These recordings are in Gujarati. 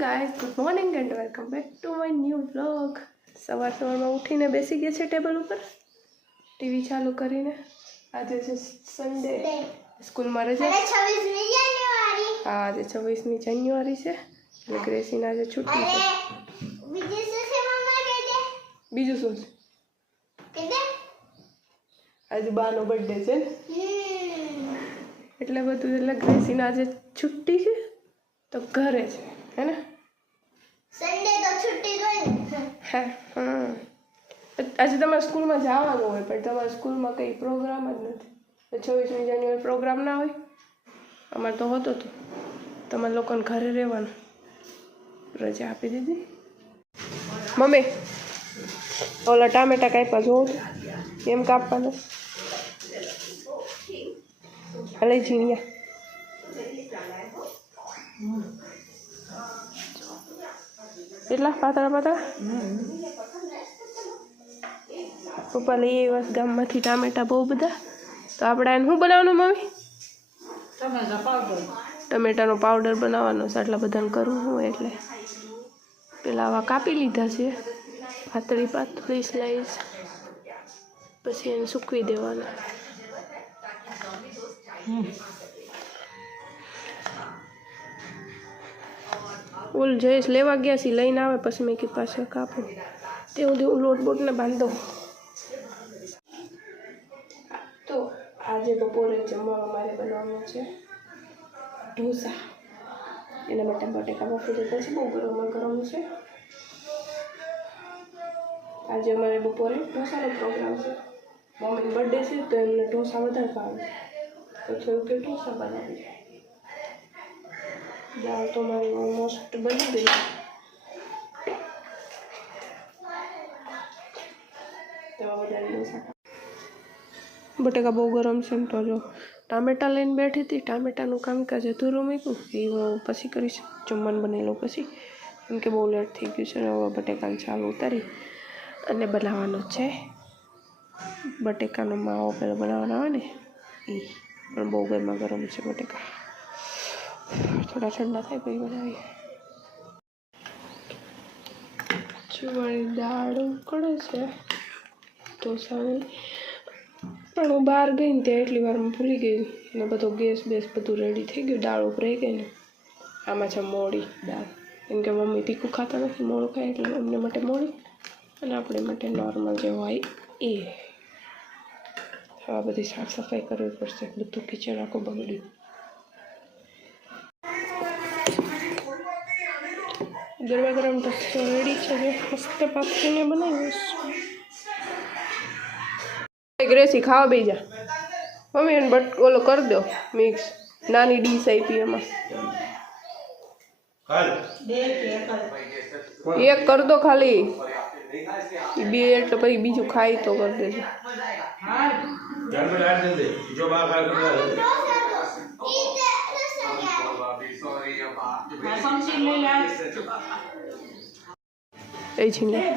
Guys, good morning and welcome back to my new vlog. सवार सवाરમાં ઉઠીને બેસી ગયા છે ટેબલ ઉપર ટીવી ચાલુ કરીને। આજે છે સન્ડે, સ્કૂલમાં રજા। હા, આજે 26મી જાન્યુઆરી છે એટલે ગ્રેસીને આજે છૂટી છે। બીજું શું છે? આજે બાનો બર્થડે છે એટલે બધું, એટલે ગ્રેસીને આજે છૂટી છે તો ઘરે છે, है ना? संडे तो छुट्टी હોય ને। હા હા, આજે તમારા સ્કૂલમાં જવાનું હોય પણ તમારા સ્કૂલમાં કંઈ પ્રોગ્રામ જ નથી તો 26મી જાન્યુઆરી પ્રોગ્રામ ના હોય। અમારે તો હોતો તો તમારા લોકોને ઘરે રહેવાનું, રજા આપી દીધી। મમ્મી ઓલા ટામેટા કાપ્યા જોઉં એમ કાપવાના લઈ ઝીણ્યા। કેટલા પાતળા પાતળા પપ્પા લઈ આવ્યા ગામમાંથી ટામેટા બહુ બધા। તો આપણે એને શું બનાવવાનું મમ્મી? ટમેટાનો પાવડર બનાવવાનો છે। આટલા બધાને કરવું હોય એટલે પેલા આવા કાપી લીધા છે પાતળી પાતળી સ્લાઈસ, પછી એને સૂકવી દેવાના। ઓલ જયેશ લેવા ગયા છે, લઈને આવે પછી મેં કીધું પાછળ કાપું તે સુધી હું લોટ બોટને બાંધો। તો આજે બપોરે જમવામાં મારે બનાવવાનું છે ઢોસા। એના માટે બટેકા બાફી દીધા છે, બહુ ગરમ ગરમ છે। આજે અમારે બપોરે ઢોસાનો પ્રોગ્રામ છે, મમ્મીનો બર્થડે છે તો એમને ઢોસા વધારે ભાવે તો થોડુંક કે ઢોસા બનાવી। દાળ તો મારી ઓલમોસ્ટ બની ગઈ। બટેકા બહુ ગરમ છે ને તો જો ટામેટા લઈને બેઠી હતી, ટામેટાનું કામકાજ અધૂરું મૂક્યું એ હું પછી કરીશ, જમવાનું બની લઉં પછી, કેમ કે બહુ લેટ થઈ ગયું છે ને। હવે બટેકાને ચાલુ ઉતારી અને બનાવવાનો છે બટેકાનો માવો, પેલો બનાવવાનો આવે ને એ, પણ બહુ ગરમા ગરમ છે બટેકા, થોડા ઠંડા થાય પછી બનાવીએ। ચુવાણી દાળ ઉકળે છે ઢોસાની, પણ હું બહાર ગઈ ને ત્યાં એટલી વારમાં ભૂલી ગઈ ને બધો ગેસ બેસ બધું રેડી થઈ ગયું, દાળ ઉભરાઈ ગઈ ને। આમાં છે મોડી દાળ, કેમ કે મમ્મી તીખું ખાતા નથી, મોડું ખાય એટલે એમને માટે મોડી અને આપણે માટે નોર્મલ જે હોય એ। આ બધી સાફ સફાઈ કરવી પડશે, બધું કિચન આખું બગડ્યું। ગરમા ગરમ ઢોસો રેડી છે, મસ્ત પાથરીને બનાવીશ। ગ્રેસી ખાવા બેસી જા મમ્મી, એને બટ ઓલો કરી દો મિક્સ, નાની ડીશ આપી એમાં એક કરી દો ખાલી, બે એટલે પછી બીજું ખાઈ તો કરી દેજો। એ ચીનિયા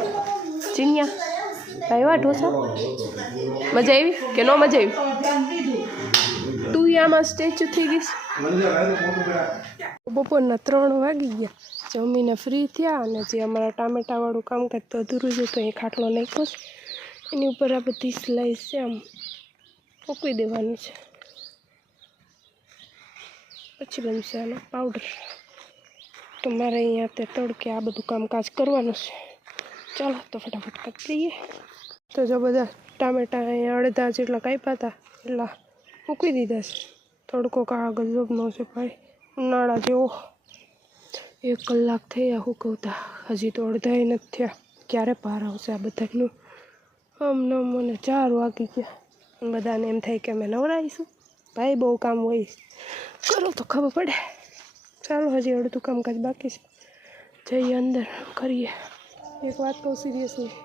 ચીનિયા આવ્યા ઢોસા, મજા આવી કે ન મજા આવી? તું આમાં સ્ટેચ્યુ થઈ ગઈશ। બપોરના 3 વાગી ગયા, જમીને ફ્રી થયા અને જે અમારા ટામેટાવાળું કામકાજ તો અધૂરું જ હતું, એ ખાટલો નાખ્યો છે, એની ઉપર આ બધી સ્લાઈસ છે આમ મૂકી દેવાની છે, પછી બનશે આનો પાવડર। તો મારે અહીંયા તે તડકે આ બધું કામકાજ કરવાનું છે। ચાલો તો ફટાફટ કરી દઈએ। તો જો બધા ટામેટા અહીંયા અડધા જેટલા કાપ્યા હતા એટલા મૂકી દીધા છે। તડકો કાગળ ગજબનો છે ભાઈ, ઉનાળા જેવો। 1 કલાક થયા હુકવતા, હજી તો અડધાય નથી થયા, ક્યારે પાર આવશે આ બધાનું? મને 4 વાગી ગયા, બધાને એમ થાય કે અમે નવરાઈશું, ભાઈ બહુ કામ હોય કરો તો ખબર પડે। ચાલો હજી અડધું કામકાજ બાકી છે, જઈએ અંદર કરીએ। એક વાત કહું સિરિયસલી,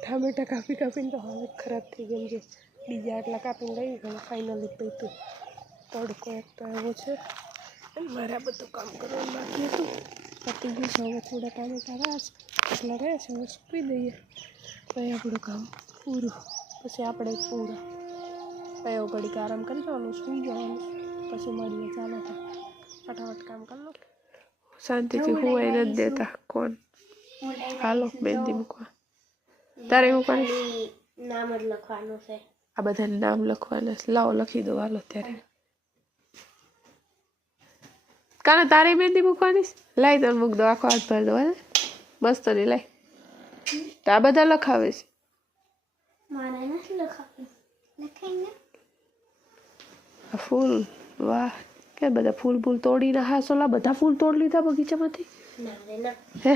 ટામેટા કાપી કાપીને તો હાલત ખરાબ થઈ ગઈ છે। બીજા આટલા કાપીને લઈ ગયો ફાઇનલી પૈતું, તડકો એક તો એવો છે અને મારે આ બધું કામ કરવાનું બાકી હતું, પતી ગયું છે। હવે થોડા ટામેટા રહ્યા છે એટલા રહ્યા છે, હવે સૂકવી દઈએ પછી આપણું કામ પૂરું, પછી આપણે પૂરા પછી ઘડીક આરામ કરી જવાનું, સૂઈ જવાનું, પછી મળીએ। ચાલો તો ફટાફટ કામ કરી લો। શાંતિથી હુવાય નથી દેતા કોણ હાલો મહેંદી મૂકવા તારે હું કરીશ નામ જ લખવાનું છે આ બધાને નામ લખવાના છે લાવો લખી દો હાલો ત્યારે કાના તારે મહેંદી મૂકવાની લાઈ તને મૂક દો આખો હાથ ભરી દો હાલે મસ્ત ની લાઈ તો આ બધા લખાવે છે મારે નથી લખાવું લખાઈને ફૂલ વાહ કે બધા ફૂલ ફૂલ તોડીને હા સોલા બધા ફૂલ તોડ લીધા બગીચામાંથી ના રે ના હે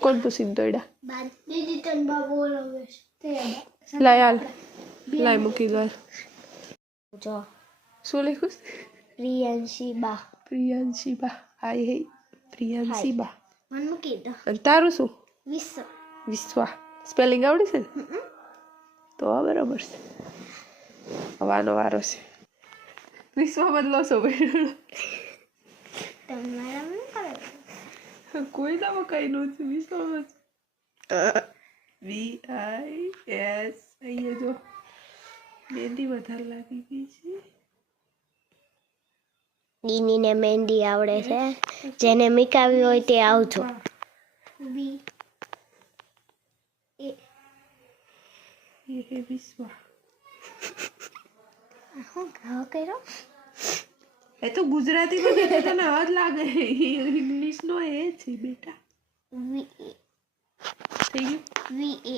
કોણ પૂછીને તોડ્યા બાદ દીદી તન બાબુ બોલાવે છે લાય હાલ લાય મૂકી દો જો શું લખ્યું પ્રિયાંશી બા પ્રિયાંશી બા હાય હે પ્રિયાંશી બા મન મૂકી દો અને તારું શું વિશ્વ વિશ્વા સ્પેલિંગ આવડે છે ને તો બરાબર છે હવાનો વારો છે વિશ્વા બદલો છો તમારા મન કરે કોઈ દાવા કઈ નથી વિશ્વામાં VIS અહીંયા જો મહેંદી વધારે લાગી ગઈ છે દીનીને મહેંદી આવડે છે જેને મીકાવી હોય તે આવજો બી ये है विश्वा હું ગાવ કર્યો એ તો ગુજરાતી માં તો તને હદ લાગે ઇંગ્લિશ નો એ છે બેટા વી થઈ ગયું વી એ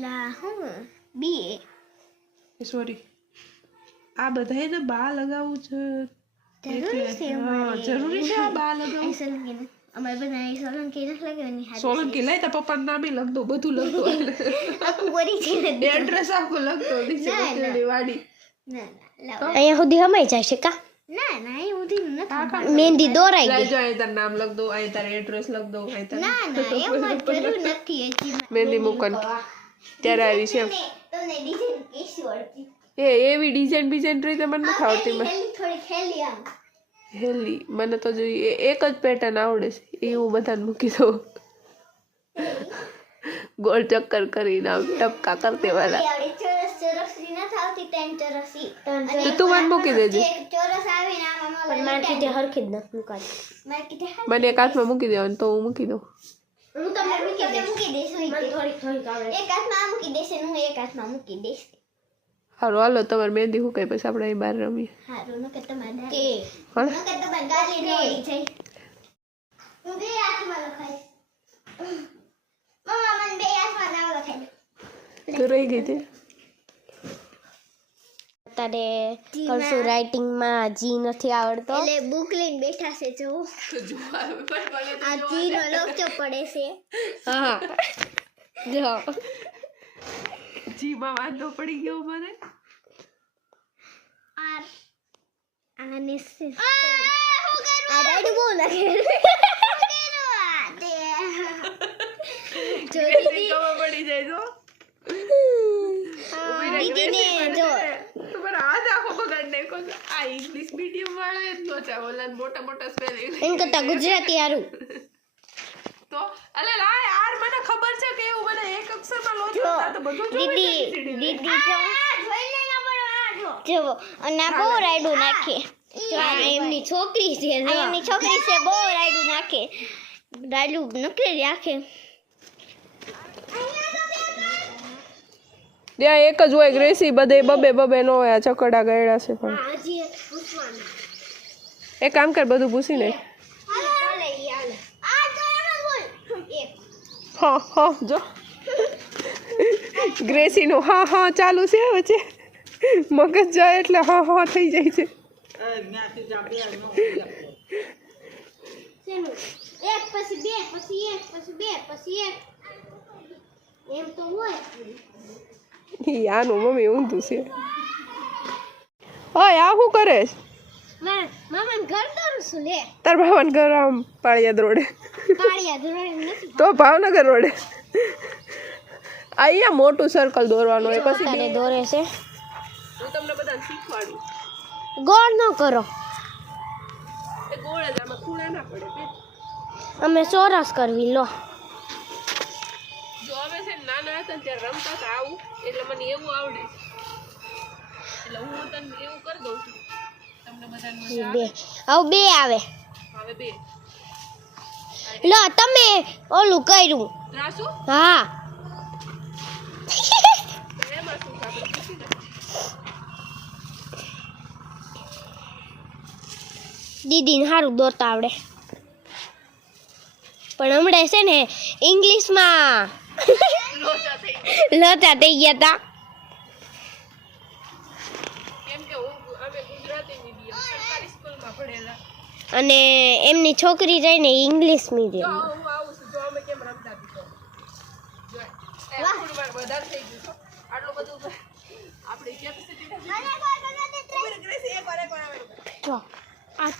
લા હું બી એ સોરી આ બધાને બા લગાવવું છે જરૂરી છે હા જરૂરી છે આ બા લગાવવું સોલંકી અમારે બધા સોલંકી નથી લગાવવાની સોલંકી લઈ તા પપ્પા નામે લખ દો બધું લખ દો આખું બોરી છે એડ્રેસ આખું લખ દો નીચે વાડી ના ના અહીંયા સુધી હમાઈ જાય છે કા ના ના એ સુધી નથી મહેંદી દોરાઈ ગઈ જો અહીં તાર નામ લખ દો અહીં તાર એડ્રેસ લખ દો અહીં તાર ના ના એમાં જરૂર નથી એથી મહેંદી મૂકન ત્યારે આવી છે તમને ડિઝાઇન કેસી વળતી એ એવી ડિઝાઇન બીજાઇન રીતે મને નથી આવતી મને થોડી ખેલી આમ હેલી મને તો જોઈએ એક જ પેટર્ન આવડે છે એ હું બધાને મૂકી દઉં ગોળ ચક્કર કરીને આમ ટપકા કરતે વાળા ચોરસ ચોરસી નથી આવતી ત્રણ ચોરસી તો તું મને મૂકી દેજે ચોરસ આવીને આમ પણ માર કીધે હરખી જ નથી મુકાતી માર કીધે મને એક હાથમાં મૂકી દેવાનું તો હું મૂકી દઉં હું તમને મૂકી દઈશ મને થોડીક આવડે એક હાથમાં મૂકી દઈશ ને હું એક હાથમાં મૂકી દઈશ સારું હાલો તમારે મહેંદી હું કઈ પછી આપણે અહીં બહાર રમીએ હારું ન કે તમારે કે હા ન કે તમારે ગાલી નડી જાય હું બે હાથમાં લખાઈશ મમ્મા મને બે હાથમાં નામ લખાઈ તો રહી ગઈ તે તારે કરશું રાઇટિંગ માં જી નથી આવડતો એટલે બુક લઈને બેઠા છે જો આ જી નો લોચો પડે છે હા જો જીમાં વાંધો પડી ગયો મને આર આને સે આ રાઈડ બહુ લાગે જો દીદી ખબર પડી જાય જો દીદીને જો તમારા હાથ આખો બગાડ નાખો આ ઇંગ્લિશ મીડિયમ વાળા જ નો ચાવો મોટા મોટા સ્પેલિંગ એમ કરતા ગુજરાતી હારું તો અલે લાય યાર મને ખબર છે કે એવું મને એક અક્ષરમાં લોચો હતા તો બધું જોઈ દીદી જો જોઈ લેના પડો જો અને આ બહુ રાઈડું નાખે જો આ એમની છોકરી છે એમની છોકરી છે બહુ રાઈડું નાખે રાઈડું નકરી રાખે ત્યાં એક જ હોય ગ્રેસી બધે બબે બબે નો હોય ચકડા ગયડા છે પણ હજી એક પૂછવાનું એક કામ કર બધું પૂછી લે હા હા જો ગ્રેસી નું હા હા ચાલુ છે વચ્ચે મગજ જાય એટલે હા હા થઈ જાય છે એક પછી બે પછી એક પછી બે પછી એક એમ તો હોય ઈ આનું મમ્મી ઊંધું છે ઓય આ શું કરે છે મામા ઘર દોરું છું લે તાર ભાવન ઘર આમ પાળિયાદ રોડે કાળિયા ધોરણ નથી તો ભાવનગર રોડે અહીંયા મોટું સર્કલ દોરવાનું હોય પછી તારે દોરે છે હું તમને બધાને શીખવાડું ગોળ ન કરો એ ગોળ જ આમાં ખૂણા ના પડે બે અમે ચોરસ કરવી લો જો હવે છે ને નાના હતા ને ત્યારે રમતા હતા આવું એટલે મને એવું આવડે છે એટલે હું તને એવું કરી દઉં છું તમને બધાને મજા બે આવ બે આવે આવે બે લો તમે ઓલું કર્યું ત્રાસુ હા એમાં શું આપણે પૂછી લે દીદીને સારું દોરતા આવડે પણ હમણાં છે ને ઇંગ્લિશમાં લોચા થઈ ગયા હતા કેમ કે અમે ગુજરાતી મીડિયમ સરકારી સ્કૂલમાં ભણેલા અને એમની છોકરી જઈને ઇંગ્લિશ મીડિયમ હું આવું છું જો અમે કેમ રમતા પીતો જો થોડું વાર વધારે થઈ ગયું છો આટલું બધું આપણી કેપેસિટી જો આ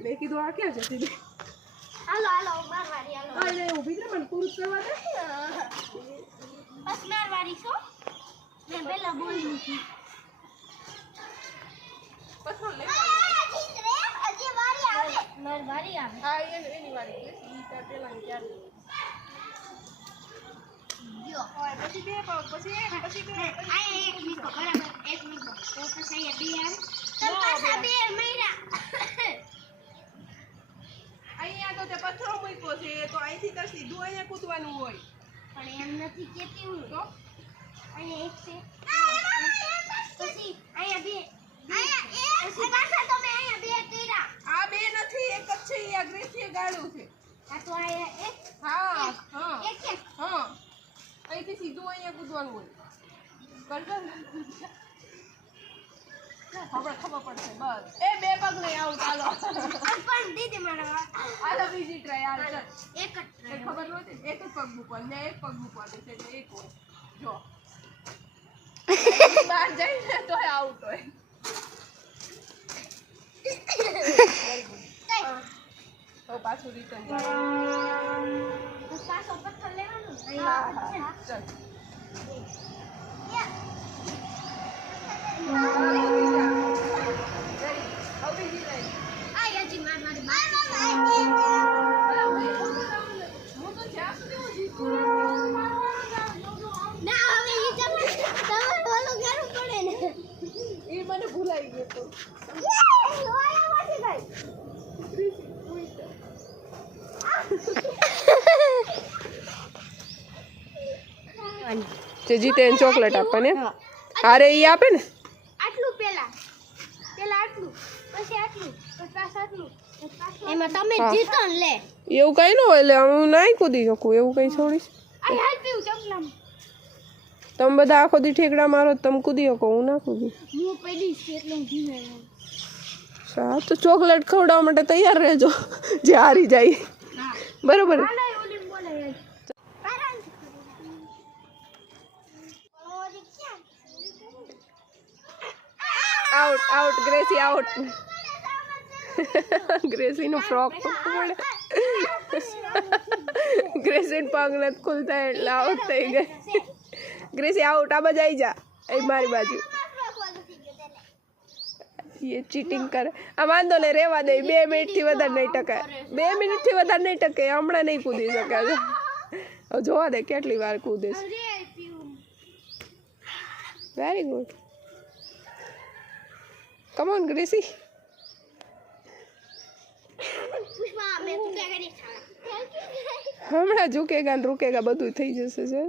મેં કીધું આ ક્યાં જતી હતી હાલો મારવાડી હાલો આ લે ઊભી રહે મને પૂરું કરવા દે બસ મારવાડી છો મેં પહેલા બોલી હતી પથરો લે હજી વારી આવે મારવાડી આવે હા એની વાળી છે ઈ તાર પેલાની ચાલી જો પછી બે પગ પછી એક પછી બે આયા એક મીકો બરાબર એક મીકો તો પછી આયા બે આવે તો પાછા બે મહિના અહીંયા તો તે પથરો મૂક્યો છે તો અહીંથી તો સીધું અહીંયા કૂદવાનું હોય પણ એમ નથી કેતી હું તો અહીંયા એક છે પછી અહીંયા બે પછી પાછા તમે અહીંયા બે કર્યા આ બે નથી એક જ છે ઈ આ ગ્રેસીએ ગાળ્યું છે આ તો અહીંયા એક હા હા એક હા અહીંથી સીધું અહીંયા કૂદવાનું હોય કરજો ને ખબર પડશે બસ એ બે પગ નહીં આવું ચાલો પણ દીદી મારા આલો બીજી ટ્રાય હાલ ચાલ એક જ એ ખબર નહોતી એક જ પગ મૂકવાનું ને એક પગ મૂકવાનું છે એટલે એક હોય જો બહાર જાય ને તો આઉટ હોય તો પાછું રિટર્ન પાછો પથ્થર લેવાનો હા હા ચાલ મને ભૂલાઈ ગયો તો જે જીતે એને ચોકલેટ આપવાની અરે ઈ આપે ને આટલું પેલા આટલું પછી આટલું પછી પાછું આટલું એમાં તમે જીતો ને લે એવું કઈ ન હોય એટલે હું નહીં કૂદી શકું એવું કઈ છોડીશ આ હાલ પીવું ચકલામ તમે બધા આખો દી ઠેકડા મારો તમે કૂદી શકો હું ના કૂદી હું પેલી એટલે ધીમે સા તો ચોકલેટ ખવડાવવા માટે તૈયાર રહેજો જે હારી જાય બરોબર આઉટ આઉટ ગ્રેસી આઉટ ગ્રેસી નો ફ્રોક પડે ગ્રેસી પગ નથી ખુલતા એટલે આઉટ થઈ ગઈ ગ્રેસી આઉટ આ બાજુ આવી જા એ મારી બાજુ એ ચીટિંગ કરે આ વાંધો ને રેવા દે 2 મિનિટથી વધારે નહીં ટકે 2 મિનિટથી વધારે નહીં ટકે હમણાં નહીં કૂદી શકે હવે જોવા દે કેટલી વાર કૂદે છે વેરી ગુડ કમ ઓન ગ્રેસી હમણાં ઝુકેગા ને રૂકેગા બધું થઈ જશે છે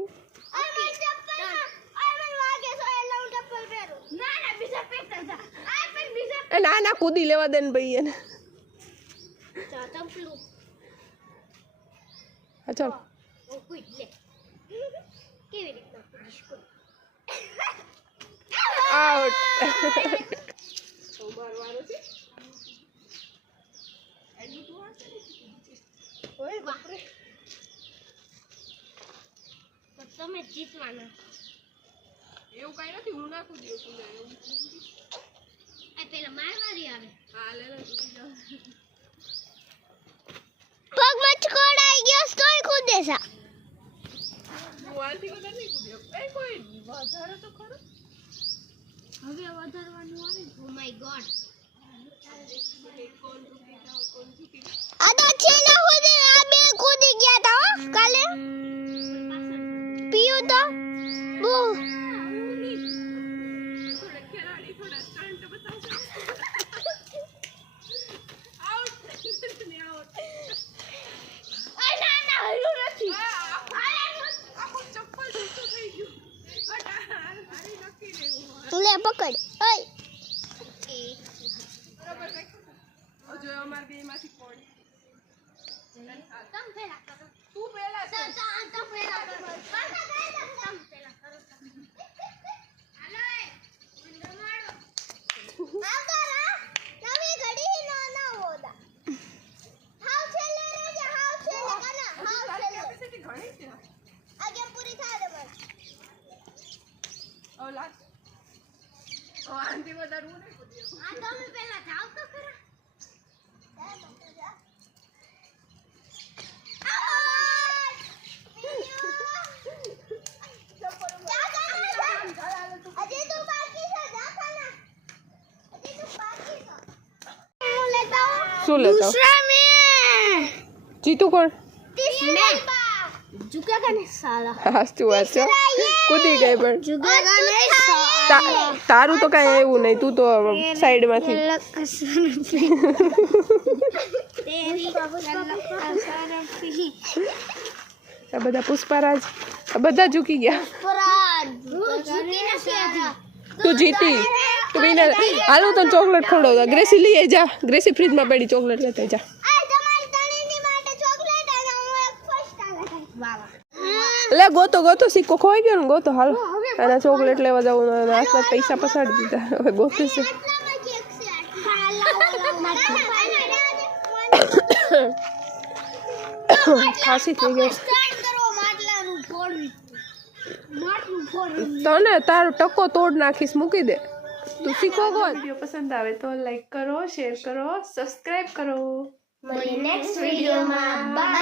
ના ના કૂદી લેવા દે ને ભાઈ એને હા ચાલ આઉટ તમે જીતવાના એવું કઈ નથી હું ના કૂદી શકું એવું આ પેલા મારવાડી આવે હા લે લે કૂદી જાવ પગ મચકોડાઈ ગયો તોય કૂદે છે હું આથી વધારે નહીં કૂદી શકું એ કોઈ વધારે તો ખરો હવે વધારવાનું આવે ઓ માય ગોડ આ તો છેલ્લે સુધી આ બે કૂદી ગયા તા કાલે પીયું તો બહુ શું લેતા જીતું કોણ झुकेगा नहीं साला હાસ્તું વાત છે કૂદી ગઈ પણ झुकेगा नहीं साला તારું તો કાંઈ એવું નહીં તું તો સાઈડમાંથી तेरी આ બધા પુષ્પારાજ આ બધા ઝૂકી ગયા તું જીતી તું વિનર હાલ હું તને ચોકલેટ ખવડાવતા ગ્રેસી લઈ જા ગ્રેસી ફ્રીજમાં પડી ચોકલેટ લેતા જા લે ગોતો ગોતો સિક્કો ખોઈ ગયો ને ગોતો હાલો અને ચોકલેટ લેવા જવું આટલા પૈસા પસાડી દીધા હવે ગોતે છે ખાંસી થઈ ગઈ તને તારો ટકો તોડ નાખીશ મૂકી દે તું શીખો ગો વિડીયો પસંદ આવે તો લાઈક કરો શેર કરો સબસ્ક્રાઇબ કરો नेक्स्ट वीडियो में बाय।